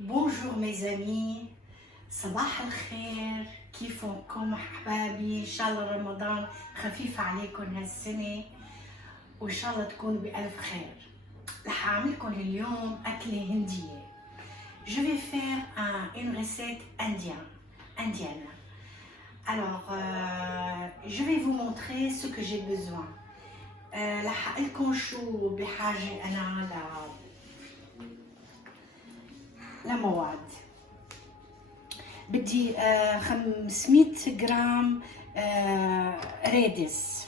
Bonjour mes amis, صباح الخير، كيفكم أحبابي؟ إن شاء الله رمضان خفيف عليكم هالسنة وإن شاء الله تكونوا بألف خير. رح أعملكم اليوم أكلة هندية. Je vais faire une recette indienne. Alors, je vais vous montrer ce que j'ai besoin. رح أقولكم شو بحاجة أنا لمواد. بدي 500 جرام ريدس،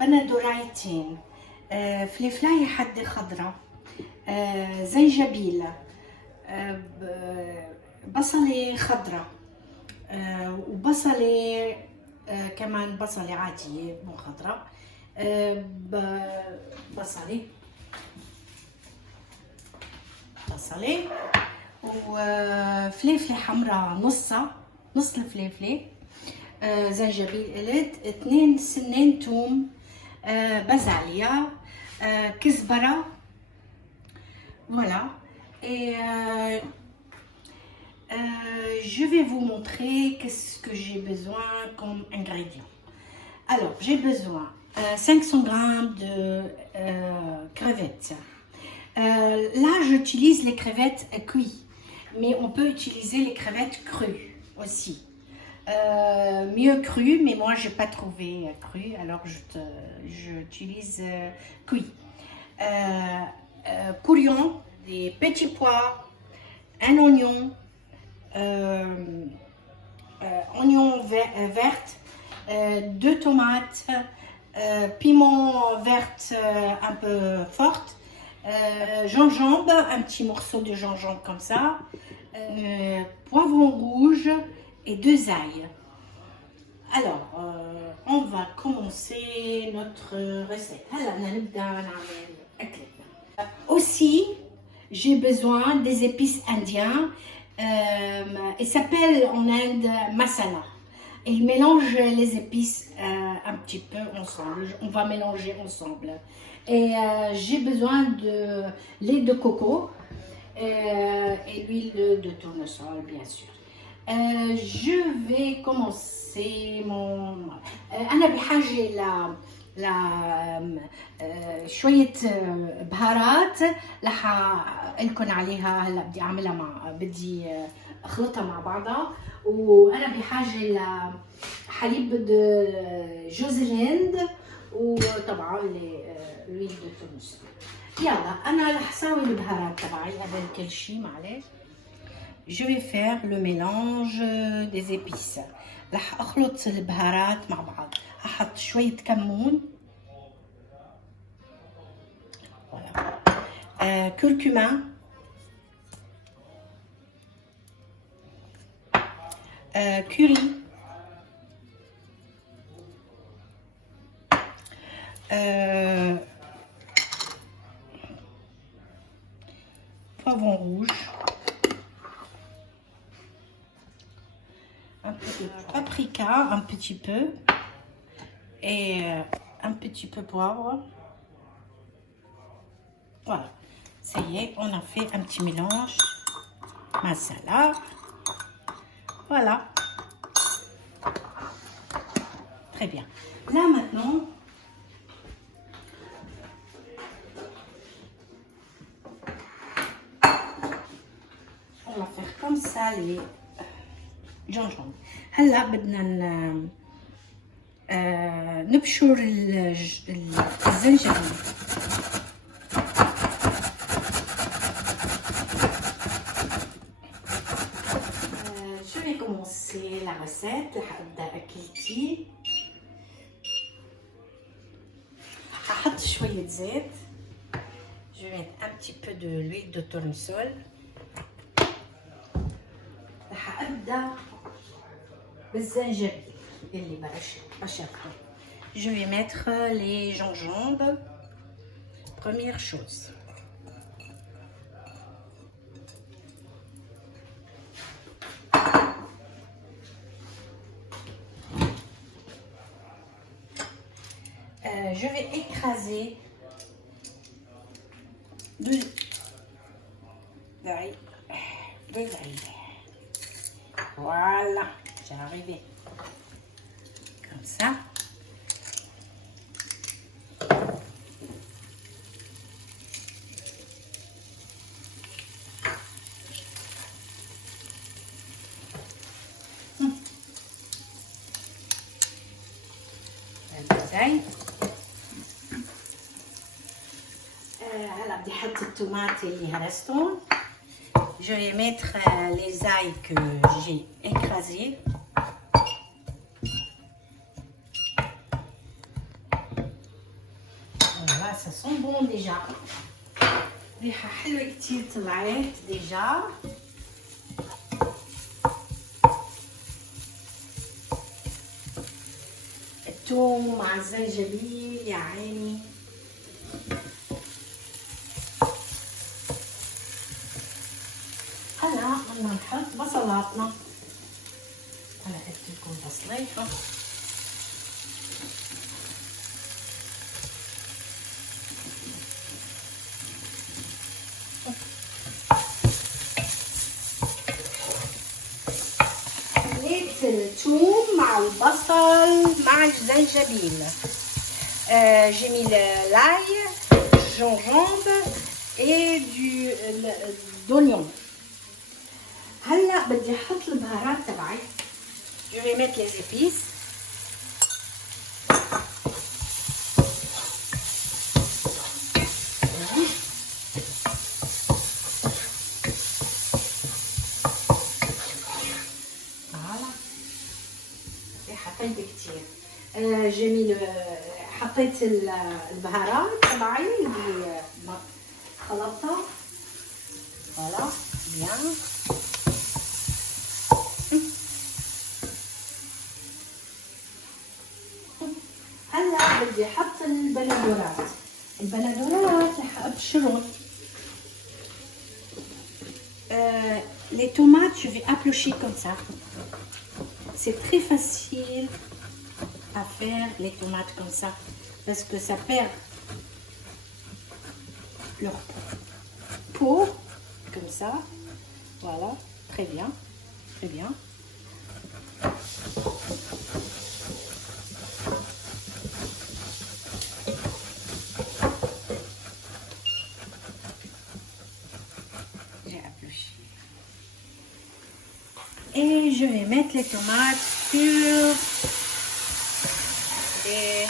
بندورايتين، فلفلاية حدة خضراء، زنجبيل، بصلة خضراء، وبصلة كمان بصلة عادية مو خضراء، بصلة وفليفلة حمراء نص الفليفلة، زنجبيل قلت، 2 سنين توم، بازاليا، كزبرة. Voilà. Et je vais vous montrer qu'est-ce que j'ai besoin comme ingrédients. Alors, j'ai besoin 500 grammes de crevettes. Là, j'utilise les crevettes cuites, mais on peut utiliser les crevettes crues aussi. Mieux crues, mais moi, je n'ai pas trouvé crues, alors j'utilise cuit. Coriandre, des petits pois, un oignon, oignon vert, 2 tomates, piment verte un peu forte, gingembre, un petit morceau de gingembre comme ça, poivron rouge et 2 ails. Alors, on va commencer notre recette. Aussi, j'ai besoin des épices indiens. Il s'appelle en Inde masala. Il mélange les épices un petit peu ensemble. On va mélanger ensemble. Et j'ai besoin de lait de coco et l'huile de tournesol, bien sûr. Je vais commencer mon... أنا بحاجة شوية بهارات رح أقولكم عليها هلا. بدي أخلطها مع بعضها. وأنا بحاجة لحليب جوز الهند، وطبعا l'huile de tournesol. يلا أنا رح أسوي البهارات تبعي قبل كل شيء. معلش. Je vais faire le mélange des épices. رح أخلط البهارات مع بعض. أحط شوية كمون، كركما، كوري، poivron rouge, un peu de paprika, un petit peu, et un petit peu poivre. Voilà, ça y est, on a fait un petit mélange masala. Voilà, très bien. Là maintenant, on va faire comme ça les gingembre. هلا بدنا نبشر الزنجبيل. Je vais commencer la recette. هبدأ أكلتي. هحط شوية زيت. Je vais mettre un petit peu de l'huile de tournesol. رح أبدأ بالزنجبيل اللي بشرته. Je vais mettre les gingembre. Première chose. Je vais écraser les ails. Voilà, j'ai arrivé. Comme ça. الزيت هلا بدي احط الطماطم اللي هرستهم. Je vais mettre les ails que j'ai écrasés. Voilà, ça sent bon déjà. ريحة حلوة كتير طلعت déjà. الثوم مع الزنجبيل يا عيني. هلا بدنا نحط بصلاتنا. هلا قلت لكم بصليها. خليت الثوم مع البصل مع الزنجبيل. J'ai mis l'ail, gingembre et d'oignon. هلا بدي احط البهارات تبعي. Je vais mettre les épices. Voilà. ريحة طيبة كتير. j'ai mis حطيت البهارات تبعي اللي خلطتها. Voilà, bien. هلا بدي احط البندورات. البندورات رح ابشرهم. Les tomates, je vais éplucher comme ça. C'est très facile à faire les tomates comme ça parce que ça perd leur peau comme ça. Voilà, très bien, très bien. J'ai épluché. Et je vais mettre les tomates sur les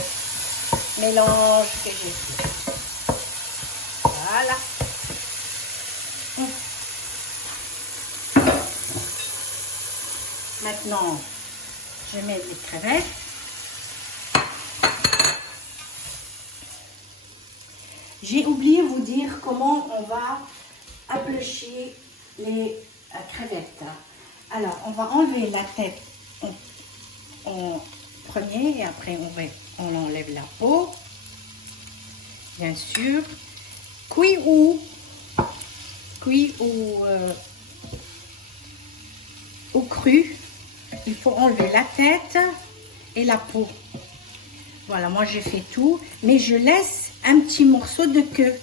mélanges que j'ai fait. Voilà. Maintenant, je mets les crevettes. J'ai oublié de vous dire comment on va éplucher les crevettes. Alors, on va enlever la tête en premier et après on enlève la peau. Bien sûr. Cuit ou cru. Il faut enlever la tête et la peau. Voilà, moi j'ai fait tout, mais je laisse un petit morceau de queue.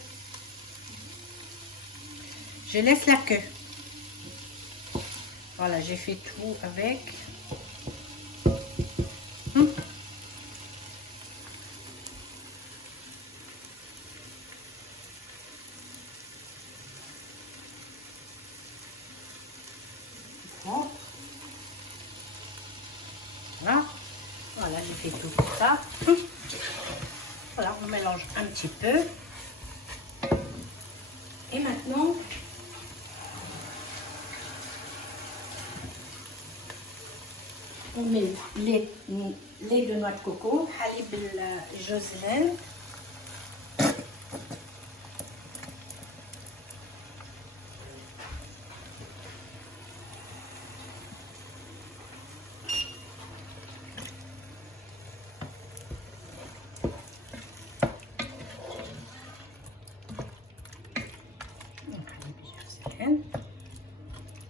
Je laisse la queue. Voilà, j'ai fait tout avec. Voilà, voilà, j'ai fait tout comme ça. Voilà, on mélange un petit peu. Et maintenant, on met lait de noix de coco, halib Joselyne.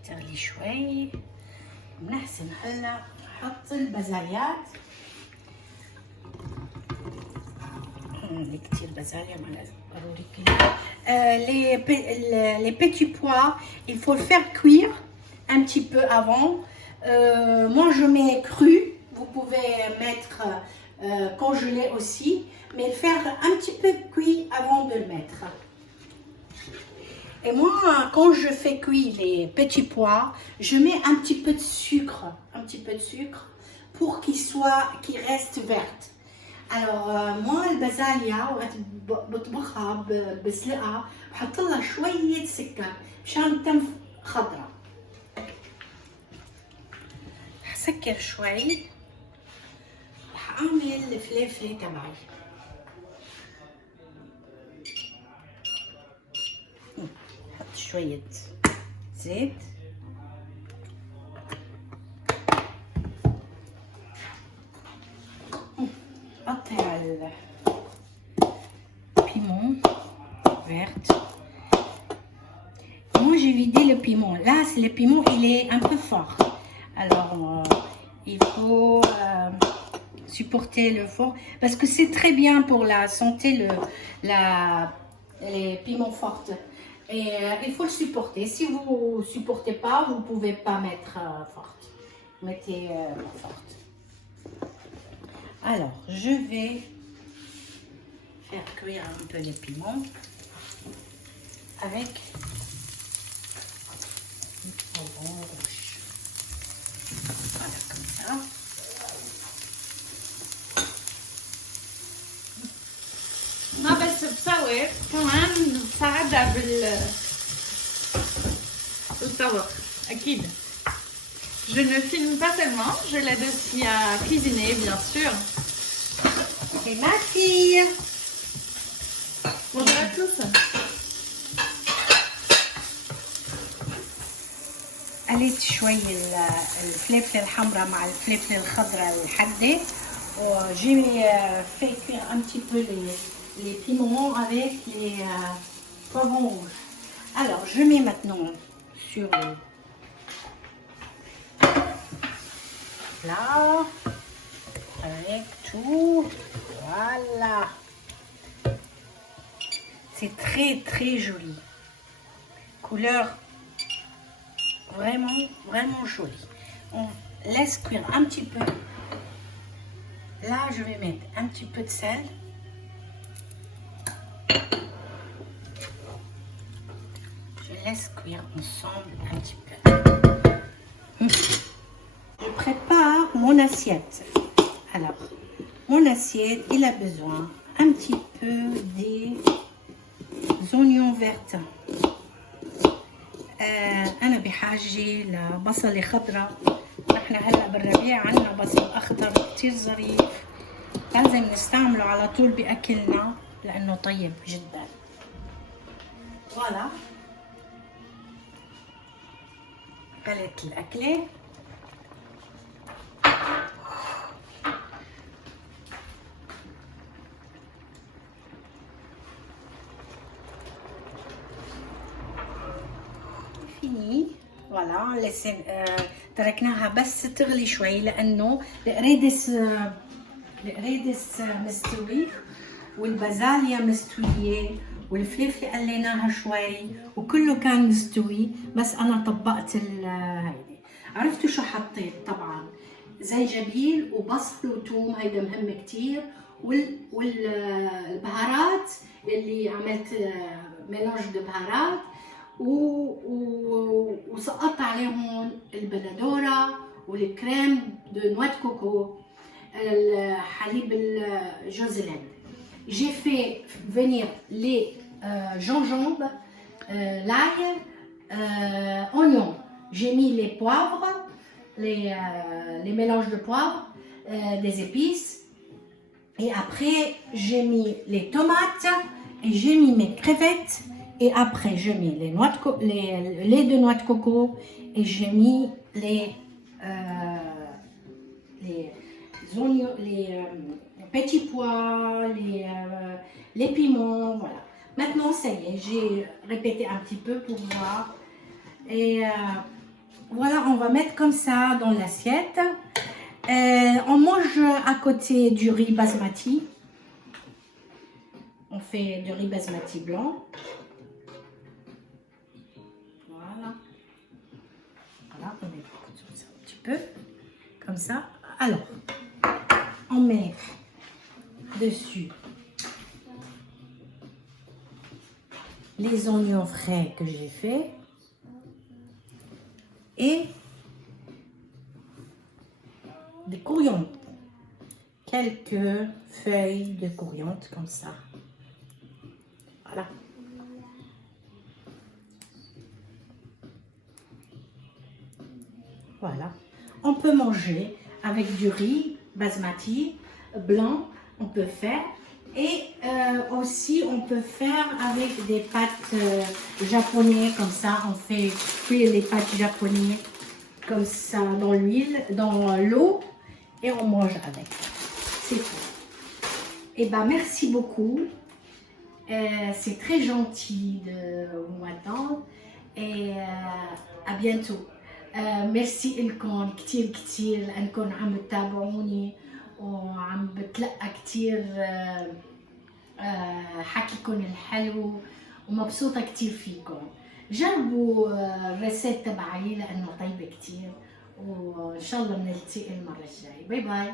تغلي شوي. بنحسن هلا نحط البزايات. اللي كتير بازاليا ما لازم أوريك. Les petits pois, il faut le faire cuire un petit peu avant. Moi je mets cru, vous pouvez mettre congelé aussi, mais faire un petit peu cuit avant de le mettre. Et moi, quand je fais cuire les petits pois, je mets un petit peu de sucre pour qu'il reste verte. Alors moi البازاليا وقت بطبخها بسلقها بحط لها شوية سكر مشان تنف خضرة. حسكر شوي، رح اعمل الفلافلة تبعي. حط شوية زيت، قطع البيمون verte. Moi j'ai vidé le piment. Là le piment il est un peu fort. Alors il faut supporter le fort parce que c'est très bien pour la santé les piments forts. Et il faut le supporter. Si vous ne supportez pas, vous ne pouvez pas mettre forte. Mettez forte. Alors, je vais faire cuire un peu les piments avec une poivron rouge. Voilà, comme ça. ما بس بصور كمان بساعدها بالطبخ أكيد. Je ne filme pas seulement, je l'aide aussi à cuisiner bien sûr. C'est ma fille. Bonjour à tous. قليت شوي الفلفل الحمراء مع الفلفل الخضراء الحادة. J'ai fait cuire un petit peu les piments avec les poivrons rouges. Alors, je mets maintenant sur le plat avec tout. Voilà. C'est très très joli. Couleur vraiment jolie. On laisse cuire un petit peu. Là, je vais mettre un petit peu de sel. Je laisse cuire ensemble un petit peu. Je prépare mon assiette. Alors, mon assiette, il a besoin un petit peu des oignons verts. أنا بحاجة لبصلة خضراء. نحن هلا بالربيع عنا بصل أخضر كتير ظريف، لازم نستعمله على طول بأكلنا لأنه طيب جدا. فوالا غلت الأكلة. فيني فوالا تركناها بس تغلي شوي لأنه القريدس مستوي والبازاليا مستوية والفلفل قليناها شوي وكله كان مستوي، بس أنا طبقت هيدي. عرفتوا شو حطيت؟ طبعا زنجبيل وبصل وثوم، هيدا مهم كتير، والبهارات اللي عملت ميلانج دو بهارات، وسقطت عليهم البندورة والكريم دو نوات كوكو، الحليب الجوز الهند. J'ai fait venir les gingembre, l'ail, oignons. J'ai mis les poivres, les mélanges de poivre, des épices. Et après, j'ai mis les tomates et j'ai mis mes crevettes. Et après, j'ai mis les lait de noix de coco et j'ai mis les oignons, les petits pois, les piments, voilà. Maintenant, ça y est, j'ai répété un petit peu pour voir. Et voilà, on va mettre comme ça dans l'assiette. On mange à côté du riz basmati. on fait du riz basmati blanc. Voilà. Voilà, on met ça un petit peu, comme ça. Alors, on met dessus les oignons frais que j'ai fait et des coriandres. Quelques feuilles de coriandre comme ça. Voilà. Voilà. On peut manger avec du riz basmati blanc, on peut faire. Et aussi, on peut faire avec des pâtes japonaises, comme ça. On fait cuire les pâtes japonaises comme ça dans l'huile, dans l'eau, et on mange avec. C'est tout. Et ben merci beaucoup. C'est très gentil de m'attendre. Et à bientôt. ميرسي لكم كتير كتير لأنكم عم تتابعوني وعم بتلقى كتير حكيكم الحلو ومبسوطة كتير فيكم. جربوا الريسيت تبعي لأنه طيبة كتير وإن شاء الله بنلتقي المرة الجاية. باي باي.